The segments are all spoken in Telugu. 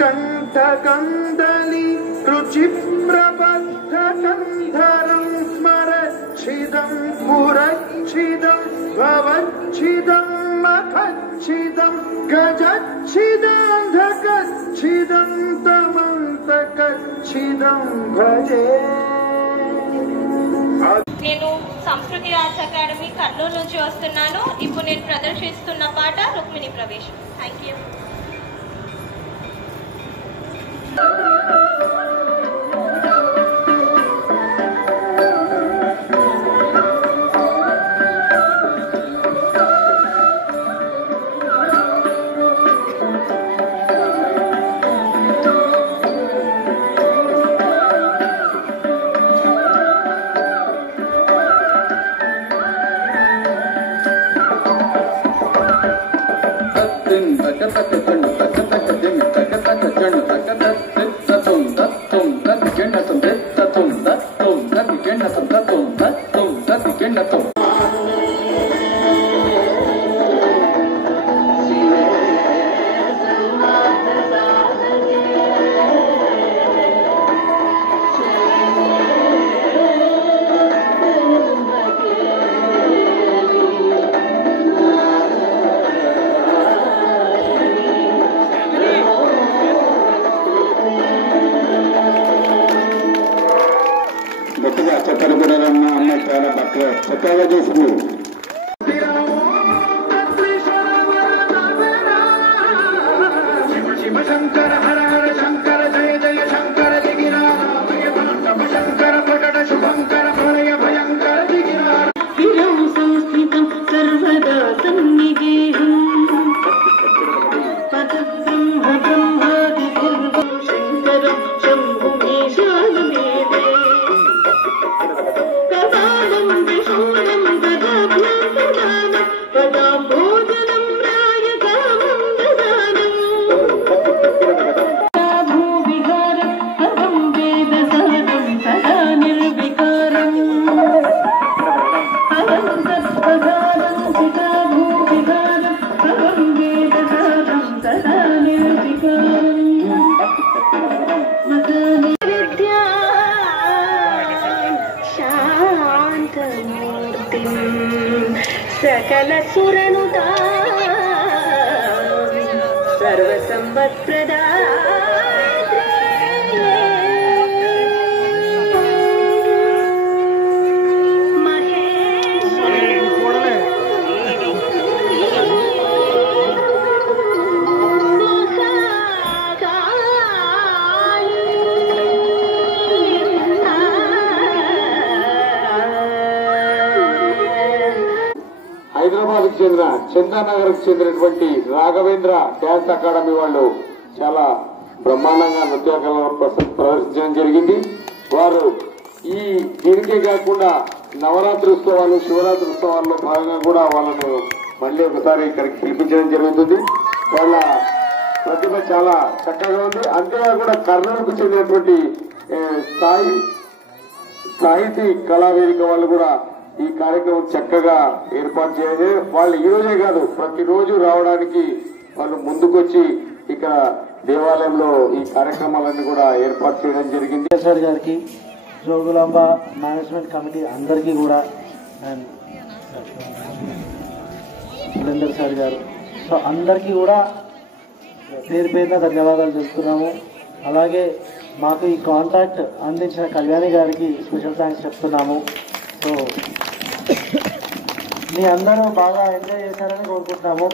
కంఠకందలి రుచిప్రబద్ధకంధరం స్మరచ్చిదం పురచ్చిదం భవచ్చిదం మఖచ్చిదం గజచ్చిదాంధకచ్చిదం తమంతకచ్చిదం భజే. నేను సంస్కృతి ఆర్ట్స్ అకాడమీ కర్నూలు నుంచి వస్తున్నాను. ఇప్పుడు నేను ప్రదర్శిస్తున్న పాట రుక్మిణి ప్రవేశం. Thank you. చక్కగా కూడా అమ్మ చాలా చక్కగా చేసింది. శంకర హర హర శంకర జయ జయ శంకర దిగిరా శంకర ప్రకట శుభంకర ప్రళయ భయంకర దిగిరా సంస్థితం సర్వదా సన్నిగేహం పదబ్రహ్మ బ్రహ్మాది పూర్వం శంకరం శంభుమీశానమేదే ప్రదానం విశూలం దదాభ్యం దదానం పదా భోజనం రాయకామం దదానం భూవిహారం పదం వేద సహనం సదా నిర్వికారం అలం సత్పదానం పితా భూవిహారం పదం వేద సహనం సదా నిర్వికారం మదాని విద్యా శాంతమూర్తిం సకల సురనుతా సర్వసంపత్ప్రదా హైదరాబాద్ కు చెందిన చందానగర్ కు చెందినటువంటి రాఘవేంద్ర డ్యాన్స్ అకాడమీ వాళ్ళు చాలా బ్రహ్మాండంగా నృత్య కళలు ప్రదర్శించడం జరిగింది. వారు ఈ దీనికే కాకుండా నవరాత్రి ఉత్సవాలు శివరాత్రి ఉత్సవాల్లో భాగంగా కూడా వాళ్ళను మళ్ళీ ఒకసారి ఇక్కడికి పిలిపించడం జరుగుతుంది. వాళ్ళ ప్రతిభ చాలా చక్కగా ఉంది. అంతేకాకుండా కర్నూలుకు చెందినటువంటి సాహితీ కళావేదిక వాళ్ళు కూడా ఈ కార్యక్రమం చక్కగా ఏర్పాటు చేయాలి. వాళ్ళు ఈ రోజే కాదు ప్రతిరోజు రావడానికి వాళ్ళు ముందుకొచ్చి ఇక్కడ దేవాలయంలో ఈ కార్యక్రమాలన్నీ కూడా ఏర్పాటు చేయడం జరిగింది. సార్ గారికి జోగులాంబ మేనేజ్మెంట్ కమిటీ అందరికీ కూడా అండ్ సురేందర్ సార్ గారు సో అందరికీ కూడా పేరు పేరున ధన్యవాదాలు తెలుపుతున్నాము. అలాగే మాకు ఈ కాంట్రాక్ట్ అందించిన కళ్యాణి గారికి స్పెషల్ థ్యాంక్స్ చెప్తున్నాము. సో మీ అందరూ బాగా ఎంజాయ్ చేశారని కోరుకుంటున్నాము.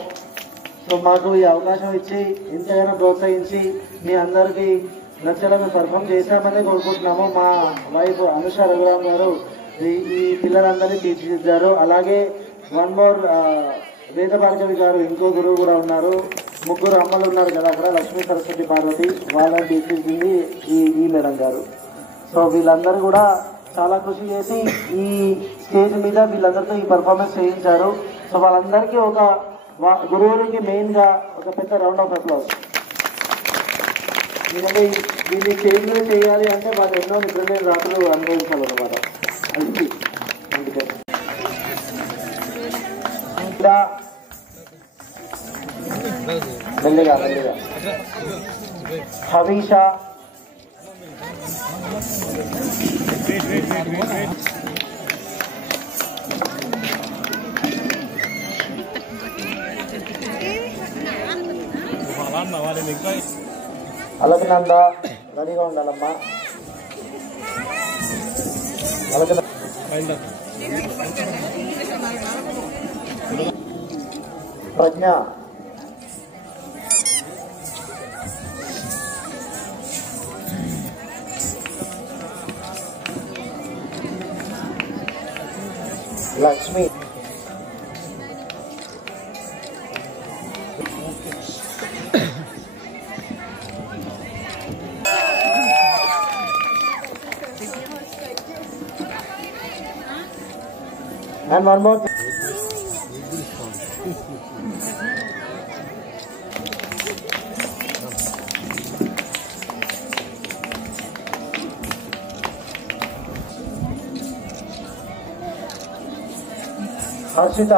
సో మాకు ఈ అవకాశం ఇచ్చి ఇంతగానో ప్రోత్సహించి మీ అందరికీ నచ్చడం పర్ఫామ్ చేశామని కోరుకుంటున్నాము. మా వైఫ్ అనుష రఘురామ్ గారు ఈ పిల్లలందరినీ తీర్చిదిద్దారు. అలాగే వన్ మోర్ వేద భార్గవి గారు ఇంకో గురువు కూడా ఉన్నారు. ముగ్గురు అమ్మలు ఉన్నారు కదా అక్కడ, లక్ష్మీ సరస్వతి పార్వతి, వాళ్ళని తీర్చిదిద్దింది ఈ మేడం గారు. సో వీళ్ళందరూ కూడా చాలా కృషి చేసి ఈ స్టేజ్ మీద వీళ్ళందరితో ఈ పర్ఫార్మెన్స్ చేయించారు. సో వాళ్ళందరికీ ఒక గురువునికి మెయిన్గా ఒక పెద్ద రౌండ్ ఆఫ్ అప్లాస్. ఎందుకంటే దీన్ని స్టేజ్ మీద చేయాలి అంటే వాళ్ళు ఎన్నో నిద్రలేని రాత్రులు అనుభవించాలన్నమాట. అది అందుకని మెల్లిగా హవీషా, అలకనంద రెడీగా ఉండాలమ్మా. ప్రజ్ఞ, Lakshmi, and one more thing. Harshita,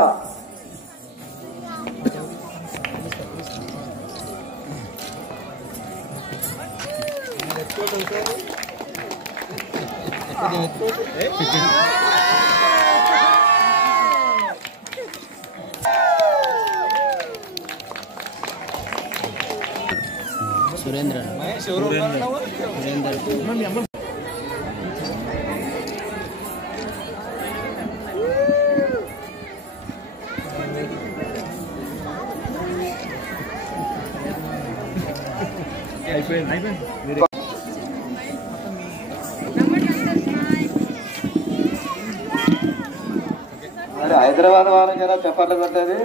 Surendra Hyderabad వాళ్ళకి ఎలా చెప్పాలి పెట్టేది.